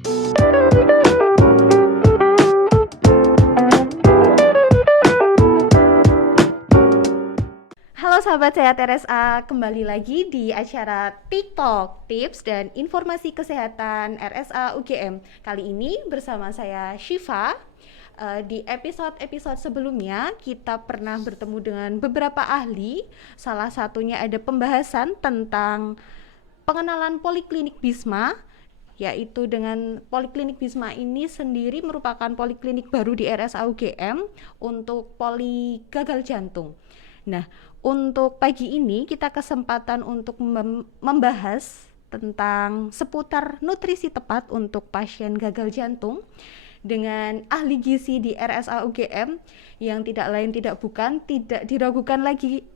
Halo sahabat sehat RSA, kembali lagi di acara TikTok Tips dan Informasi Kesehatan RSA UGM. Kali ini bersama saya Syifa. Di episode-episode sebelumnya kita pernah bertemu dengan beberapa ahli. Salah satunya ada pembahasan tentang pengenalan Poliklinik Bisma, yaitu dengan Poliklinik Bisma ini sendiri merupakan poliklinik baru di RSA UGM untuk poli gagal jantung. Nah, untuk pagi ini kita kesempatan untuk membahas tentang seputar nutrisi tepat untuk pasien gagal jantung dengan ahli gizi di RSA UGM yang tidak lain tidak bukan, tidak diragukan lagi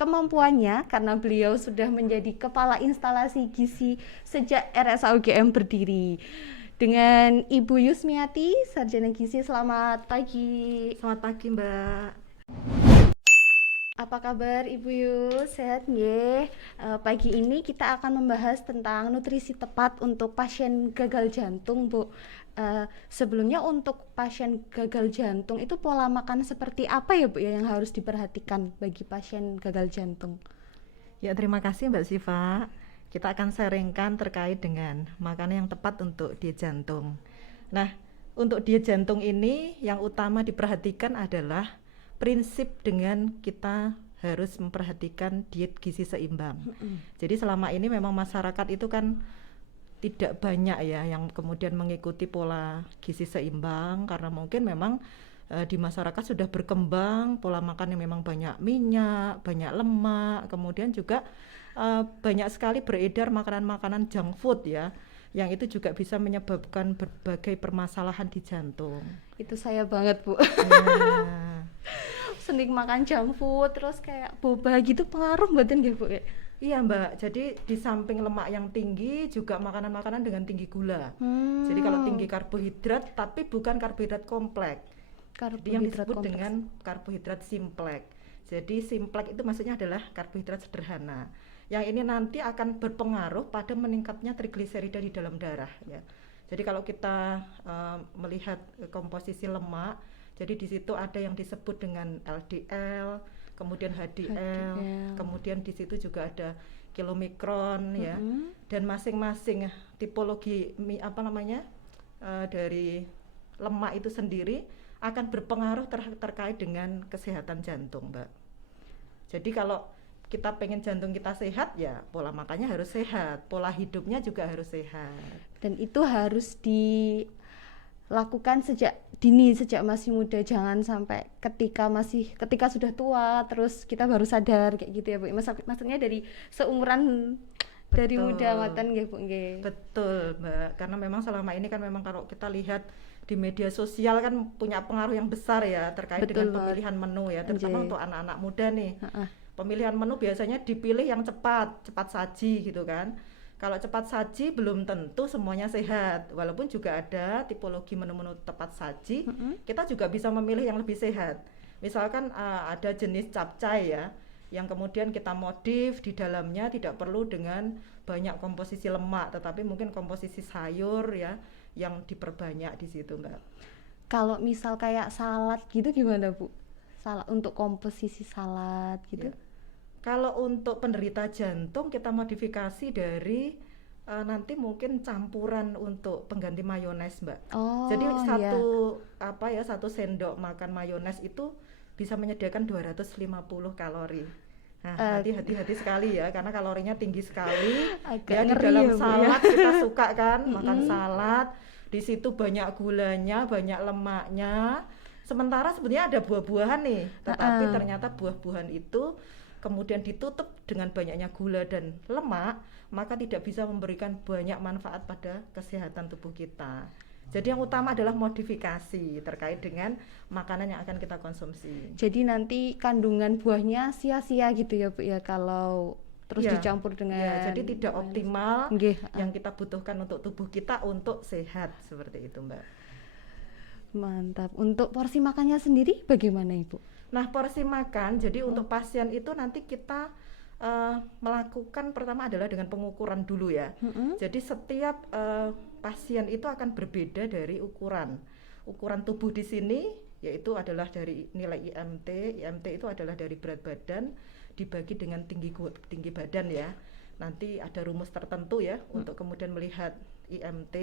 kemampuannya karena beliau sudah menjadi kepala instalasi gizi sejak RSA UGM berdiri. Dengan Ibu Yusmiati, Sarjana Gizi, selamat pagi. Selamat pagi, Mbak. Apa kabar Ibu Yus? Sehat nggih? Pagi ini kita akan membahas tentang nutrisi tepat untuk pasien gagal jantung, Bu. Sebelumnya untuk pasien gagal jantung itu pola makan seperti apa ya, Bu, yang harus diperhatikan bagi pasien gagal jantung? Ya, terima kasih Mbak Syifa. Kita akan sharingkan terkait dengan makanan yang tepat untuk diet jantung. Nah, untuk diet jantung ini yang utama diperhatikan adalah prinsip dengan kita harus memperhatikan diet gizi seimbang. Jadi selama ini memang masyarakat itu kan tidak banyak ya yang kemudian mengikuti pola gizi seimbang karena mungkin memang di masyarakat sudah berkembang pola makan yang memang banyak minyak, banyak lemak, kemudian juga banyak sekali beredar makanan-makanan junk food ya, yang itu juga bisa menyebabkan berbagai permasalahan di jantung. Itu saya banget, Bu. Nah, Sering makan junk food terus kayak boba gitu, pengaruh mboten nggih, Bu? iya Mbak, jadi di samping lemak yang tinggi juga makanan-makanan dengan tinggi gula. Jadi kalau tinggi karbohidrat tapi bukan karbohidrat kompleks. Jadi yang disebut kompleks dengan karbohidrat simpleks. Jadi simpleks itu maksudnya adalah karbohidrat sederhana. Yang ini nanti akan berpengaruh pada meningkatnya trigliserida di dalam darah ya. Jadi kalau kita melihat komposisi lemak, jadi di situ ada yang disebut dengan LDL, kemudian HDL, kemudian di situ juga ada kilomikron ya. Dan masing-masing tipologi dari lemak itu sendiri akan berpengaruh terkait dengan kesehatan jantung, Mbak. Jadi kalau kita pengen jantung kita sehat ya pola makannya harus sehat, pola hidupnya juga harus sehat. Dan itu harus dilakukan sejak dini, sejak masih muda, jangan sampai ketika sudah tua terus kita baru sadar kayak gitu ya, Bu. Maksudnya dari seumuran. Betul. Dari muda ngoten nggih, Bu, nggih. Betul, Mbak. Karena memang selama ini kan memang kalau kita lihat di media sosial kan punya pengaruh yang besar ya terkait dengan pemilihan menu ya, terutama untuk anak-anak muda nih. Pemilihan menu biasanya dipilih yang cepat saji gitu kan. Kalau cepat saji belum tentu semuanya sehat. Walaupun juga ada tipologi menu-menu tepat saji, kita juga bisa memilih yang lebih sehat. Misalkan ada jenis capcay ya, yang kemudian kita modif di dalamnya tidak perlu dengan banyak komposisi lemak, tetapi mungkin komposisi sayur ya yang diperbanyak di situ, Mbak. Kalau misal kayak salad gitu gimana, Bu? Untuk komposisi salad gitu. Ya. Kalau untuk penderita jantung kita modifikasi dari nanti mungkin campuran untuk pengganti mayones, Mbak. Jadi satu sendok makan mayones itu bisa menyediakan 250 kalori. Nah, hati-hati sekali ya karena kalorinya tinggi sekali. Ya di dalam salad kita suka kan makan salad, di situ banyak gulanya, banyak lemaknya. Sementara sebenarnya ada buah-buahan nih, tetapi ternyata buah-buahan itu kemudian ditutup dengan banyaknya gula dan lemak, maka tidak bisa memberikan banyak manfaat pada kesehatan tubuh kita. Jadi yang utama adalah modifikasi terkait dengan makanan yang akan kita konsumsi. Jadi nanti kandungan buahnya sia-sia gitu ya, Bu ya, kalau terus dicampur dengan jadi tidak optimal yang kita butuhkan untuk tubuh kita untuk sehat, seperti itu, Mbak. Mantap. Untuk porsi makannya sendiri bagaimana, Ibu? Nah, porsi makan, jadi untuk pasien itu nanti kita melakukan pertama adalah dengan pengukuran dulu ya. Jadi setiap pasien itu akan berbeda dari ukuran tubuh di sini, yaitu adalah dari nilai IMT. IMT itu adalah dari berat badan dibagi dengan tinggi badan ya. Nanti ada rumus tertentu ya untuk kemudian melihat IMT.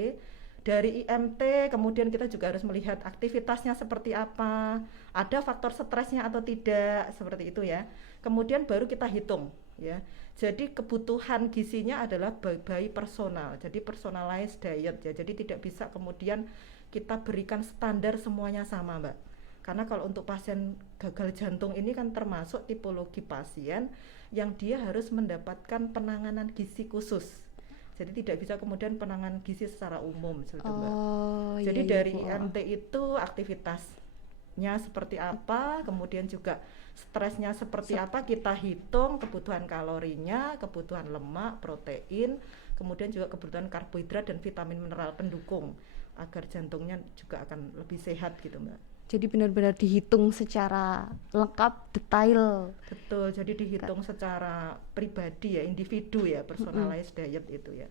Dari IMT kemudian kita juga harus melihat aktivitasnya seperti apa, ada faktor stresnya atau tidak, seperti itu ya. Kemudian baru kita hitung ya. Jadi kebutuhan gizinya adalah by personal, jadi personalized diet ya. Jadi tidak bisa kemudian kita berikan standar semuanya sama, Mbak. Karena kalau untuk pasien gagal jantung ini kan termasuk tipologi pasien yang dia harus mendapatkan penanganan gizi khusus. Jadi tidak bisa kemudian penanganan gizi secara umum, Mbak. Jadi iya, dari IMT itu aktivitasnya seperti apa, kemudian juga stresnya seperti apa, kita hitung kebutuhan kalorinya, kebutuhan lemak, protein, kemudian juga kebutuhan karbohidrat dan vitamin mineral pendukung agar jantungnya juga akan lebih sehat gitu, Mbak. Jadi benar-benar dihitung secara lengkap, detail. Betul, jadi dihitung secara pribadi ya, individu ya, personalized diet itu ya.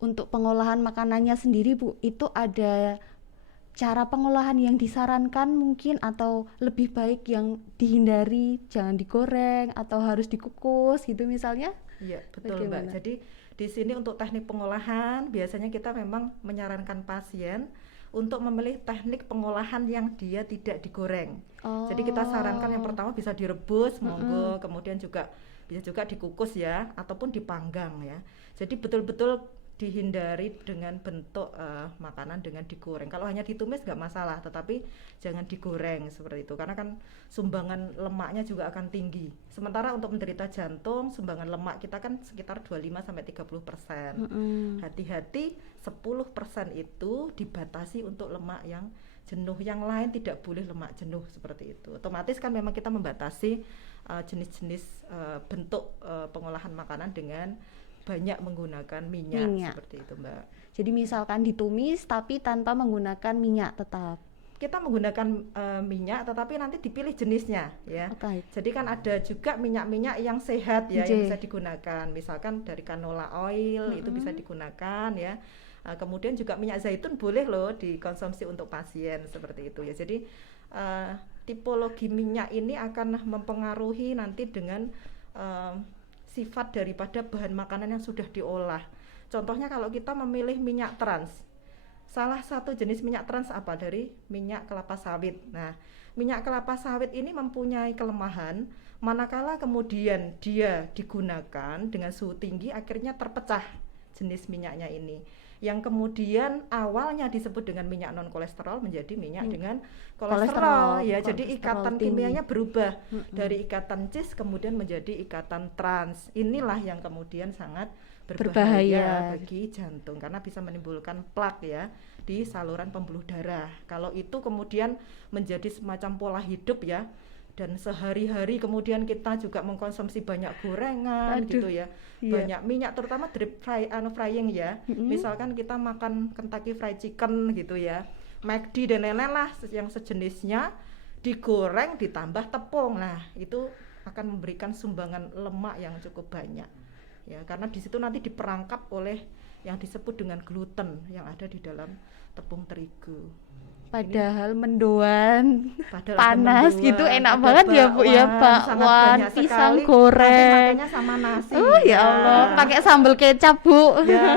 Untuk pengolahan makanannya sendiri Bu, itu ada cara pengolahan yang disarankan mungkin atau lebih baik yang dihindari, jangan digoreng atau harus dikukus gitu misalnya? Iya, betul Mbak. Jadi di sini untuk teknik pengolahan biasanya kita memang menyarankan pasien untuk memilih teknik pengolahan yang dia tidak digoreng. Jadi kita sarankan yang pertama bisa direbus, monggo, kemudian juga bisa juga dikukus ya, ataupun dipanggang ya. Jadi betul-betul dihindari dengan bentuk makanan dengan digoreng. Kalau hanya ditumis nggak masalah, tetapi jangan digoreng seperti itu, karena kan sumbangan lemaknya juga akan tinggi. Sementara untuk menderita jantung, sumbangan lemak kita kan sekitar 25-30%. Hati-hati, 10% itu dibatasi untuk lemak yang jenuh, yang lain tidak boleh lemak jenuh seperti itu. Otomatis kan memang kita membatasi jenis-jenis bentuk pengolahan makanan dengan banyak menggunakan minyak seperti itu, Mbak. Jadi misalkan ditumis tapi tanpa menggunakan minyak tetap. Kita menggunakan minyak tetapi nanti dipilih jenisnya ya. Jadi kan ada juga minyak-minyak yang sehat ya, yang bisa digunakan. Misalkan dari canola oil itu bisa digunakan ya. Kemudian juga minyak zaitun boleh loh dikonsumsi untuk pasien seperti itu ya. Jadi tipologi minyak ini akan mempengaruhi nanti dengan sifat daripada bahan makanan yang sudah diolah. Contohnya kalau kita memilih minyak trans, salah satu jenis minyak trans apa? Dari minyak kelapa sawit. Nah, minyak kelapa sawit ini mempunyai kelemahan, manakala kemudian dia digunakan dengan suhu tinggi akhirnya terpecah jenis minyaknya ini, yang kemudian awalnya disebut dengan minyak non kolesterol menjadi minyak dengan kolesterol ya. Jadi ikatan kimianya berubah dari ikatan cis kemudian menjadi ikatan trans. Inilah yang kemudian sangat berbahaya bagi jantung karena bisa menimbulkan plak ya di saluran pembuluh darah. Kalau itu kemudian menjadi semacam pola hidup ya, dan sehari-hari kemudian kita juga mengkonsumsi banyak gorengan gitu ya, banyak minyak, terutama deep frying ya. Misalkan kita makan Kentucky Fried Chicken gitu ya, McD dan lain-lain lah yang sejenisnya, digoreng ditambah tepung. Nah itu akan memberikan sumbangan lemak yang cukup banyak ya, karena di situ nanti diperangkap oleh yang disebut dengan gluten yang ada di dalam tepung terigu. Padahal mendoan panas mendoan, gitu enak banget ya Bu ya, bakwan, pisang goreng. Makanya sama nasi. Ya Allah, pakai sambal kecap Bu. Ya,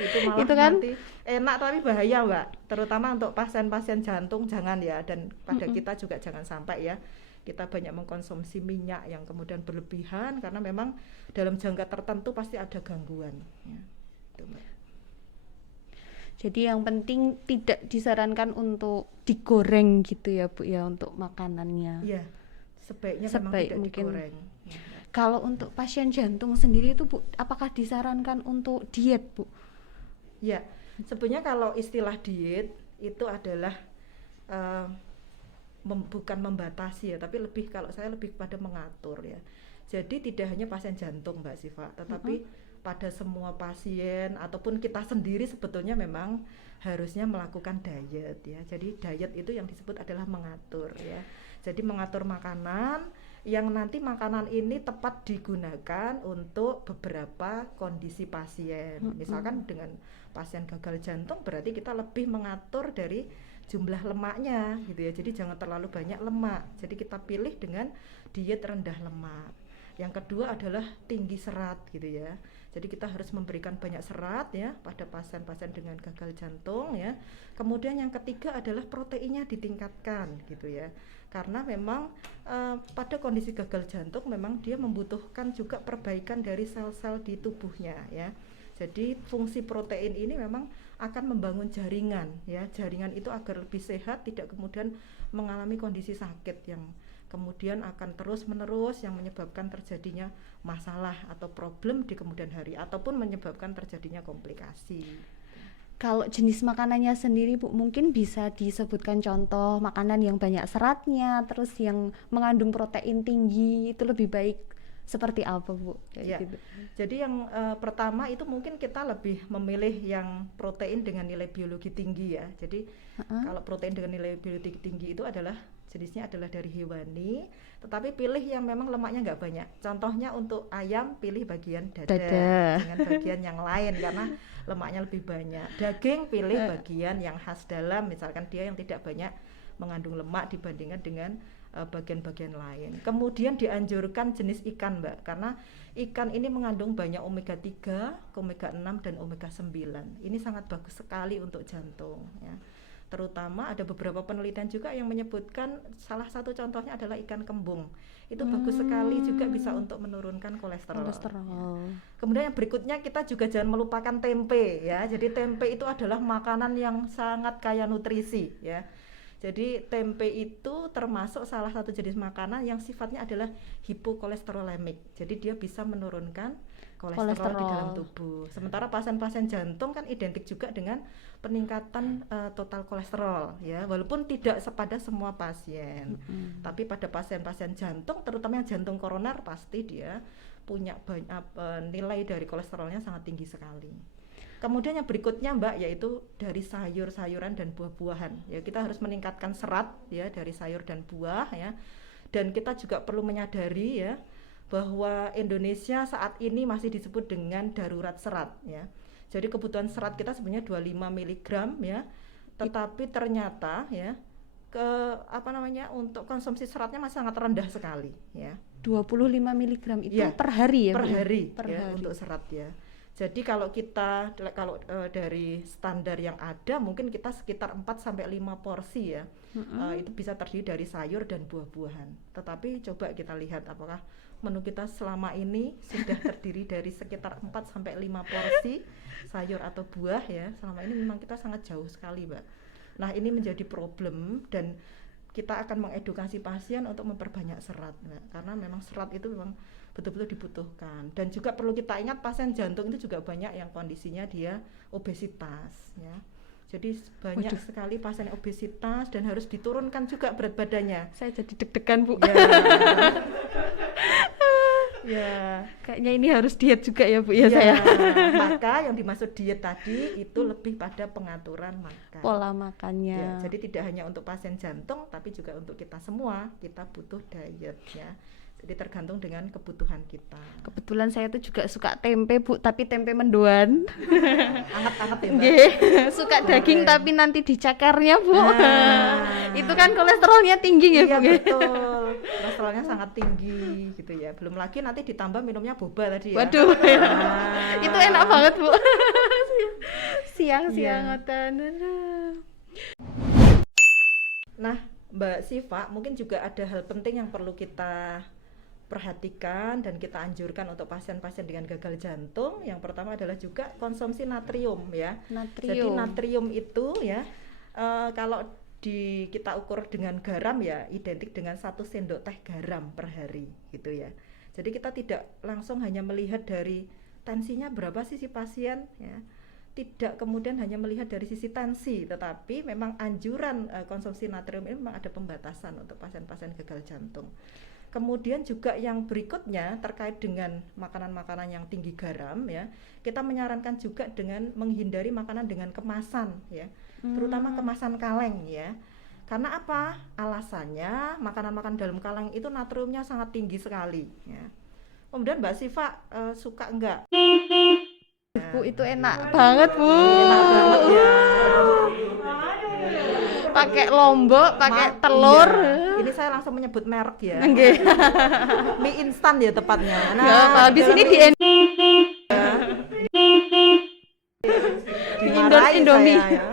itu malah itu kan nanti enak tapi bahaya Mbak. Terutama untuk pasien-pasien jantung jangan ya, dan pada kita juga jangan sampai ya kita banyak mengkonsumsi minyak yang kemudian berlebihan, karena memang dalam jangka tertentu pasti ada gangguan ya. Itu, Mbak. Jadi yang penting tidak disarankan untuk digoreng gitu ya Bu ya untuk makanannya. Iya, sebaiknya memang tidak digoreng. Kalau untuk pasien jantung sendiri itu Bu, apakah disarankan untuk diet Bu? Ya, sebenarnya kalau istilah diet itu adalah bukan membatasi ya, tapi lebih, kalau saya lebih pada mengatur ya. Jadi tidak hanya pasien jantung Mbak Siva, tetapi pada semua pasien ataupun kita sendiri sebetulnya memang harusnya melakukan diet ya. Jadi diet itu yang disebut adalah mengatur ya. Jadi mengatur makanan yang nanti makanan ini tepat digunakan untuk beberapa kondisi pasien. Misalkan dengan pasien gagal jantung berarti kita lebih mengatur dari jumlah lemaknya gitu ya. Jadi jangan terlalu banyak lemak. Jadi kita pilih dengan diet rendah lemak. Yang kedua adalah tinggi serat gitu ya. Jadi kita harus memberikan banyak serat ya pada pasien-pasien dengan gagal jantung ya. Kemudian yang ketiga adalah proteinnya ditingkatkan gitu ya. Karena memang pada kondisi gagal jantung memang dia membutuhkan juga perbaikan dari sel-sel di tubuhnya ya. Jadi fungsi protein ini memang akan membangun jaringan ya. Jaringan itu agar lebih sehat, tidak kemudian mengalami kondisi sakit yang kemudian akan terus-menerus yang menyebabkan terjadinya masalah atau problem di kemudian hari ataupun menyebabkan terjadinya komplikasi. Kalau jenis makanannya sendiri Bu, mungkin bisa disebutkan contoh makanan yang banyak seratnya, terus yang mengandung protein tinggi, itu lebih baik seperti apa Bu? Ya, gitu. Jadi yang pertama itu mungkin kita lebih memilih yang protein dengan nilai biologi tinggi ya. Jadi kalau protein dengan nilai biologi tinggi itu adalah jenisnya adalah dari hewani, tetapi pilih yang memang lemaknya nggak banyak. Contohnya untuk ayam pilih bagian dada. Dengan bagian yang lain karena lemaknya lebih banyak. Daging pilih bagian yang khas dalam, misalkan dia yang tidak banyak mengandung lemak dibandingkan dengan bagian-bagian lain. Kemudian dianjurkan jenis ikan Mbak, karena ikan ini mengandung banyak omega 3, omega 6 dan omega 9. Ini sangat bagus sekali untuk jantung ya. Terutama ada beberapa penelitian juga yang menyebutkan salah satu contohnya adalah ikan kembung. Itu bagus sekali juga bisa untuk menurunkan kolesterol. Kemudian yang berikutnya kita juga jangan melupakan tempe ya. Jadi tempe itu adalah makanan yang sangat kaya nutrisi ya. Jadi tempe itu termasuk salah satu jenis makanan yang sifatnya adalah hipokolesterolemik. Jadi dia bisa menurunkan kolesterol di dalam tubuh. Sementara pasien-pasien jantung kan identik juga dengan peningkatan total kolesterol ya, walaupun tidak pada semua pasien. Tapi pada pasien-pasien jantung, terutama yang jantung koroner, pasti dia punya nilai dari kolesterolnya sangat tinggi sekali. Kemudian yang berikutnya Mbak, yaitu dari sayur-sayuran dan buah-buahan. Ya, kita harus meningkatkan serat ya dari sayur dan buah ya. Dan kita juga perlu menyadari ya bahwa Indonesia saat ini masih disebut dengan darurat serat ya. Jadi kebutuhan serat kita sebenarnya 25 mg ya. Tetapi ternyata ya untuk konsumsi seratnya masih sangat rendah sekali ya. 25 mg itu ya, per hari ya? Per hari untuk serat ya. Jadi kalau dari standar yang ada mungkin kita sekitar 4-5 porsi ya. Itu bisa terdiri dari sayur dan buah-buahan. Tetapi coba kita lihat apakah menu kita selama ini sudah terdiri dari sekitar 4-5 porsi sayur atau buah ya. Selama ini memang kita sangat jauh sekali Mbak. Nah ini menjadi problem dan kita akan mengedukasi pasien untuk memperbanyak serat Mbak. Karena memang serat itu memang betul-betul dibutuhkan. Dan juga perlu kita ingat pasien jantung itu juga banyak yang kondisinya dia obesitas ya. Jadi banyak sekali pasien obesitas dan harus diturunkan juga berat badannya. Saya jadi deg-degan Bu. Ya, kayaknya ini harus diet juga ya Bu ya saya. Maka yang dimaksud diet tadi itu lebih pada pengaturan makan. Pola makannya. Ya, jadi tidak hanya untuk pasien jantung tapi juga untuk kita semua, kita butuh diet ya. Jadi tergantung dengan kebutuhan kita. Kebetulan saya tuh juga suka tempe Bu, tapi tempe mendoan. Anget-anget ya Mbak? Suka daging tapi nanti dicekernya Bu. Itu kan kolesterolnya tinggi ya Bu? Iya betul, kolesterolnya sangat tinggi gitu ya. Belum lagi nanti ditambah minumnya boba tadi ya. Waduh, itu enak banget Bu. Siang-siang ngoten. Nah Mbak Siva, mungkin juga ada hal penting yang perlu kita perhatikan dan kita anjurkan untuk pasien-pasien dengan gagal jantung. Yang pertama adalah juga konsumsi natrium ya. Jadi natrium itu ya kalau kita ukur dengan garam ya identik dengan 1 sendok teh garam per hari gitu ya. Jadi kita tidak langsung hanya melihat dari tensinya berapa sih si pasien ya. Tidak kemudian hanya melihat dari sisi tensi, tetapi memang anjuran konsumsi natrium ini memang ada pembatasan untuk pasien-pasien gagal jantung. Kemudian juga yang berikutnya terkait dengan makanan-makanan yang tinggi garam ya, kita menyarankan juga dengan menghindari makanan dengan kemasan ya, terutama kemasan kaleng ya. Karena apa? Alasannya makanan-makanan dalam kaleng itu natriumnya sangat tinggi sekali ya. Kemudian Mbak Siva suka enggak? Bu, itu enak banget, Bu. Enak banget ya. Pakai lombok, pakai telur. Iya. Ini saya langsung menyebut merek ya. Nggih. Mie instan ya tepatnya. Nah, di sini di dimarahin Indomie. saya ya.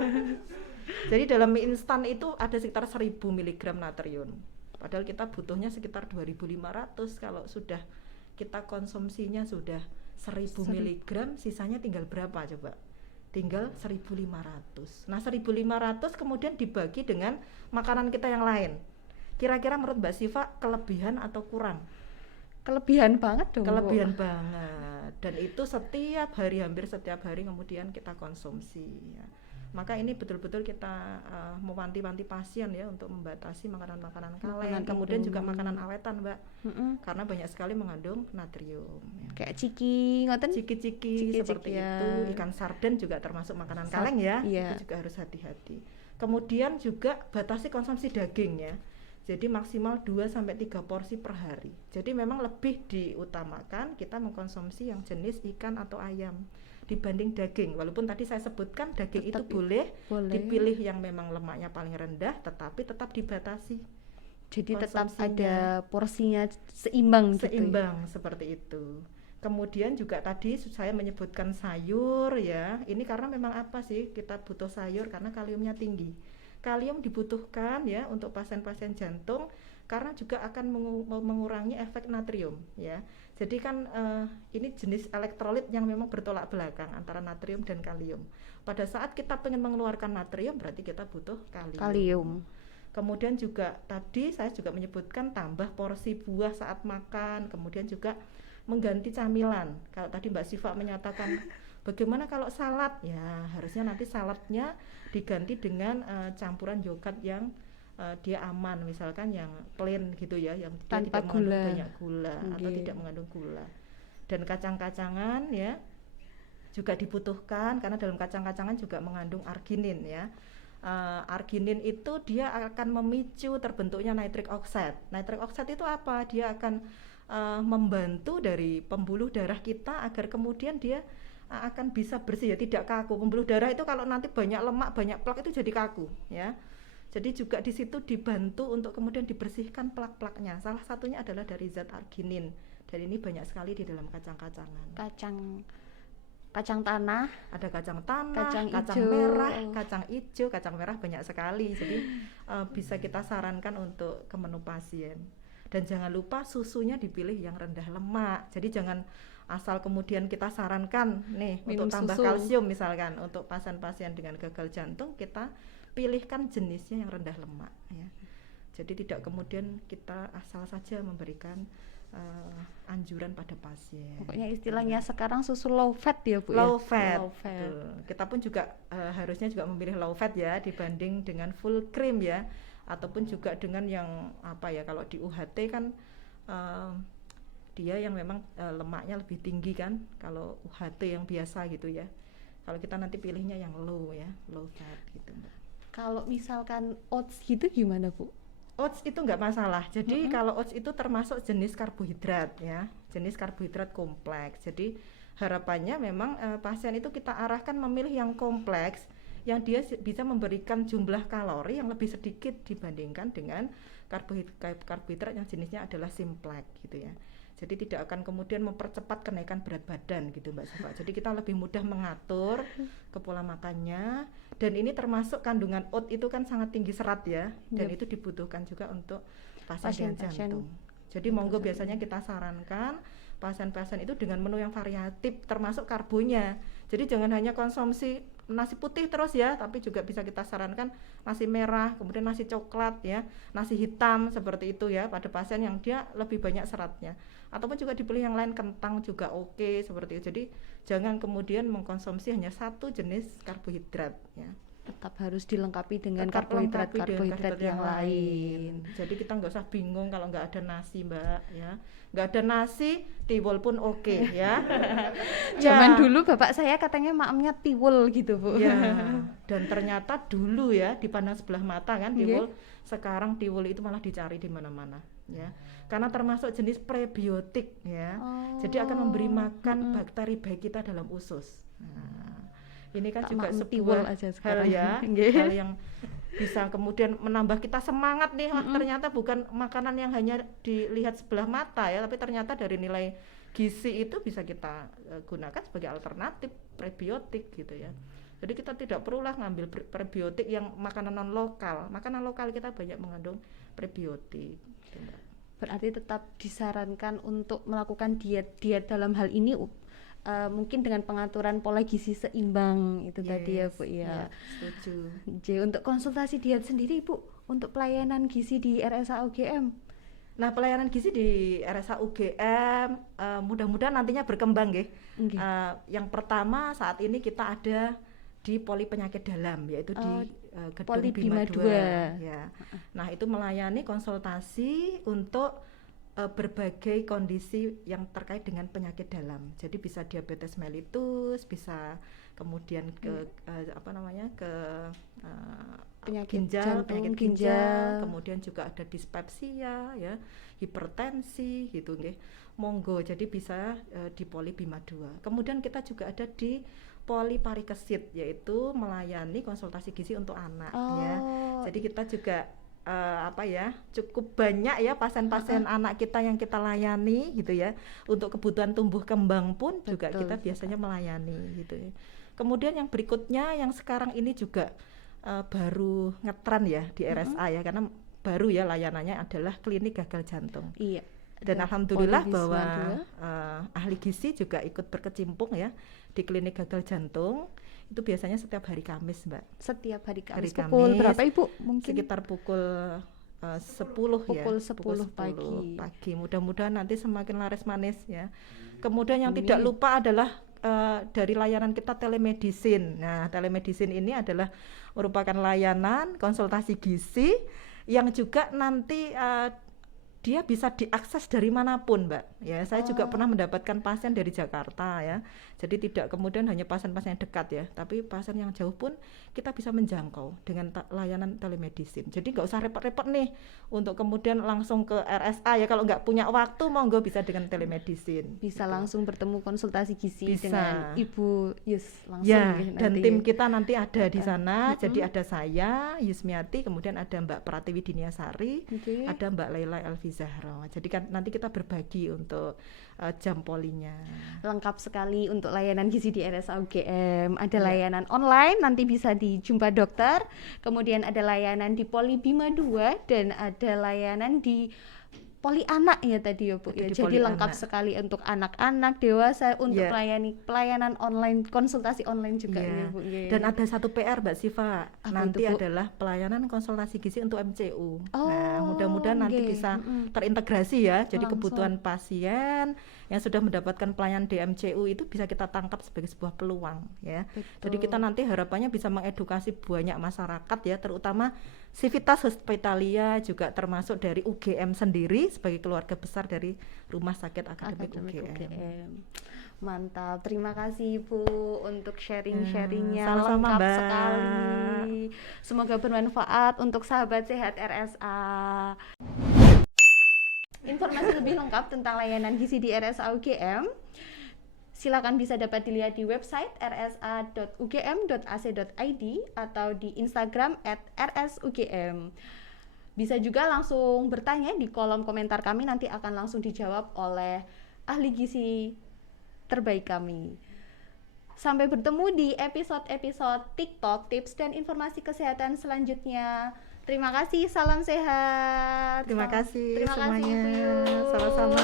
Jadi dalam mie instan itu ada sekitar 1000 mg natrium. Padahal kita butuhnya sekitar 2500. Kalau sudah kita konsumsinya sudah 1000 mg, sisanya tinggal berapa coba? Tinggal 1500. Nah, 1500 kemudian dibagi dengan makanan kita yang lain. Kira-kira menurut Mbak Siva kelebihan atau kurang? Kelebihan banget dong. Kelebihan banget. Dan itu setiap hari, hampir setiap hari kemudian kita konsumsi ya. Maka ini betul-betul kita mewanti-wanti pasien ya untuk membatasi makanan-makanan kaleng, kemudian juga makanan awetan, Mbak. Karena banyak sekali mengandung natrium ya. Kayak ciki, ngoten. Ciki-ciki seperti ya. itu, ikan sarden juga termasuk makanan kaleng ya. Iya. Itu juga harus hati-hati. Kemudian juga batasi konsumsi daging ya. Jadi maksimal 2-3 porsi per hari. Jadi memang lebih diutamakan kita mengkonsumsi yang jenis ikan atau ayam dibanding daging. Walaupun tadi saya sebutkan daging tetap itu boleh dipilih yang memang lemaknya paling rendah, tetapi tetap dibatasi. Jadi tetap ada porsinya seimbang gitu. Seimbang seperti itu. Kemudian juga tadi saya menyebutkan sayur ya. Ini karena memang apa sih kita butuh sayur karena kaliumnya tinggi. Kalium dibutuhkan ya untuk pasien-pasien jantung karena juga akan mengurangi efek natrium ya. Jadi kan ini jenis elektrolit yang memang bertolak belakang antara natrium dan kalium. Pada saat kita pengen mengeluarkan natrium berarti kita butuh kalium. Kemudian juga tadi saya juga menyebutkan tambah porsi buah saat makan, kemudian juga mengganti camilan. Kalau tadi Mbak Siva menyatakan bagaimana kalau salad? Ya, harusnya nanti saladnya diganti dengan campuran yogurt yang dia aman, misalkan yang plain gitu ya, yang tanpa tidak gula. mengandung banyak gula atau tidak mengandung gula. Dan kacang-kacangan ya juga dibutuhkan karena dalam kacang-kacangan juga mengandung arginin ya. Arginin itu dia akan memicu terbentuknya nitric oxide. Nitric oxide itu apa? Dia akan membantu dari pembuluh darah kita agar kemudian dia akan bisa bersih ya, tidak kaku. Pembuluh darah itu kalau nanti banyak lemak, banyak plak itu jadi kaku ya. Jadi juga di situ dibantu untuk kemudian dibersihkan plak-plaknya. Salah satunya adalah dari zat arginin. Dan ini banyak sekali di dalam kacang-kacangan. Kacang tanah, ada kacang tanah, kacang hijau. merah, kacang hijau, kacang merah banyak sekali. Jadi bisa kita sarankan untuk ke menu pasien. Dan jangan lupa susunya dipilih yang rendah lemak. Jadi jangan asal kemudian kita sarankan nih minum untuk tambah kalsium misalkan untuk pasien-pasien dengan gagal jantung, kita pilihkan jenisnya yang rendah lemak ya. Jadi tidak kemudian kita asal saja memberikan anjuran pada pasien. Pokoknya istilahnya sekarang susu low fat ya Bu low ya? Fat. Low fat. Kita pun juga harusnya juga memilih low fat ya dibanding dengan full cream ya, ataupun juga dengan yang apa ya, kalau di UHT kan dia yang memang lemaknya lebih tinggi kan kalau UHT yang biasa gitu ya. Kalau kita nanti pilihnya yang low ya, low fat gitu. Kalau misalkan oats gitu gimana Bu? Oats itu nggak masalah. Jadi kalau oats itu termasuk jenis karbohidrat ya, jenis karbohidrat kompleks. Jadi harapannya memang pasien itu kita arahkan memilih yang kompleks, yang dia bisa memberikan jumlah kalori yang lebih sedikit dibandingkan dengan karbohidrat yang jenisnya adalah simplex gitu ya. Jadi tidak akan kemudian mempercepat kenaikan berat badan gitu Mbak Siva. Jadi kita lebih mudah mengatur ke pola makannya. Dan ini termasuk kandungan oat itu kan sangat tinggi serat ya. Dan itu dibutuhkan juga untuk pasien jantung. Jadi monggo biasanya kita sarankan pasien-pasien itu dengan menu yang variatif termasuk karbonya. Jadi jangan hanya konsumsi nasi putih terus ya, tapi juga bisa kita sarankan nasi merah, kemudian nasi coklat ya, nasi hitam seperti itu ya pada pasien yang dia lebih banyak seratnya. Ataupun juga dipilih yang lain, kentang juga oke seperti itu. Jadi jangan kemudian mengkonsumsi hanya satu jenis karbohidrat ya. tetap harus dilengkapi dengan Tetap karbohidrat lengkapi dengan karbohidrat yang lain. Jadi kita nggak usah bingung kalau nggak ada nasi, Mbak, ya. Nggak ada nasi, tiwul pun oke, ya. Zaman dulu bapak saya katanya maemnya tiwul gitu, Bu. Ya, dan ternyata dulu ya dipandang sebelah mata kan tiwul. Sekarang tiwul itu malah dicari di mana-mana, ya. Karena termasuk jenis prebiotik, ya. Jadi akan memberi makan bakteri baik kita dalam usus. Nah, ini kan juga sebuah hal ya, hal yang bisa kemudian menambah kita semangat nih. Ternyata bukan makanan yang hanya dilihat sebelah mata ya, tapi ternyata dari nilai gizi itu bisa kita gunakan sebagai alternatif prebiotik gitu ya. Jadi kita tidak perulah ngambil prebiotik yang makanan non lokal. Makanan lokal kita banyak mengandung prebiotik gitu, Mbak. Berarti tetap disarankan untuk melakukan diet dalam hal ini mungkin dengan pengaturan pola gizi seimbang itu tadi ya, Bu ya. Setuju. Jadi untuk konsultasi diet sendiri, Bu, untuk pelayanan gizi di RSA UGM. Nah, pelayanan gizi di RSA UGM mudah-mudahan nantinya berkembang nggih. Yang pertama saat ini kita ada di Poli Penyakit Dalam, yaitu di Gedung Bima 2 ya. Nah, itu melayani konsultasi untuk berbagai kondisi yang terkait dengan penyakit dalam. Jadi bisa diabetes mellitus, bisa kemudian ke penyakit penyakit ginjal, kemudian juga ada dispepsia ya, hipertensi gitu nggih. Monggo, jadi bisa di Poli Bima 2. Kemudian kita juga ada di Poli Parikesit, yaitu melayani konsultasi gizi untuk anak ya. Jadi kita juga cukup banyak ya pasien-pasien anak kita yang kita layani gitu ya. Untuk kebutuhan tumbuh kembang pun juga kita biasanya melayani gitu ya. Kemudian yang berikutnya yang sekarang ini juga baru ngetren ya di RSA ya, karena baru ya layanannya adalah klinik gagal jantung. Iya. Dan alhamdulillah bahwa ahli gizi juga ikut berkecimpung ya di klinik gagal jantung. Itu biasanya setiap hari Kamis, Mbak. Setiap hari Kamis. Pukul berapa, Ibu? Mungkin sekitar pukul 10 ya. Pukul 10 pagi. Mudah-mudahan nanti semakin laris manis ya. Kemudian yang tidak lupa adalah dari layanan kita telemedicine. Nah, telemedicine ini adalah merupakan layanan konsultasi gizi yang juga nanti dia bisa diakses dari manapun, Mbak. Ya, saya juga pernah mendapatkan pasien dari Jakarta ya. Jadi tidak kemudian hanya pasien-pasien yang dekat ya, tapi pasien yang jauh pun kita bisa menjangkau dengan layanan telemedicine. Jadi nggak usah repot-repot nih untuk kemudian langsung ke RSA ya. Kalau nggak punya waktu, monggo bisa dengan telemedicine. Bisa gitu. Langsung bertemu konsultasi gizi bisa. dengan Ibu Yus langsung ya, ya, dan tim kita nanti ada di sana. Jadi ada saya, Yusmiati, kemudian ada Mbak Pratiwi Diniasari, ada Mbak Laila Elvizahra. Jadi kan nanti kita berbagi untuk jam polinya. Lengkap sekali untuk layanan gizi di RSA UGM. Ada layanan online, nanti bisa di Jumpa Dokter. Kemudian ada layanan di Poli Bima 2 dan ada layanan di Poli Anak ya tadi ya, Bu. Ya, jadi lengkap sekali untuk anak-anak, dewasa, untuk pelayanan online, konsultasi online juga ya, Bu. Dan ada satu PR, Mbak Siva. Nanti adalah pelayanan konsultasi gizi untuk MCU. Nah, mudah-mudahan nanti bisa terintegrasi ya. Jadi kebutuhan pasien yang sudah mendapatkan pelayanan di MCU itu bisa kita tangkap sebagai sebuah peluang ya. Jadi kita nanti harapannya bisa mengedukasi banyak masyarakat ya, terutama Civitas Hospitalia, juga termasuk dari UGM sendiri sebagai keluarga besar dari Rumah Sakit Akademik UGM. Mantap, terima kasih Ibu untuk sharing-sharingnya, sama-sama, lengkap Mbak. sekali. Semoga bermanfaat untuk sahabat sehat RSA. Informasi lebih lengkap tentang layanan gizi di RSA UGM silakan bisa dapat dilihat di website rsa.ugm.ac.id atau di Instagram @rsugm. Bisa juga langsung bertanya di kolom komentar kami, nanti akan langsung dijawab oleh ahli gizi terbaik kami. Sampai bertemu di episode-episode TikTok, tips dan informasi kesehatan selanjutnya. Terima kasih, salam sehat. Terima kasih semuanya. Sama-sama.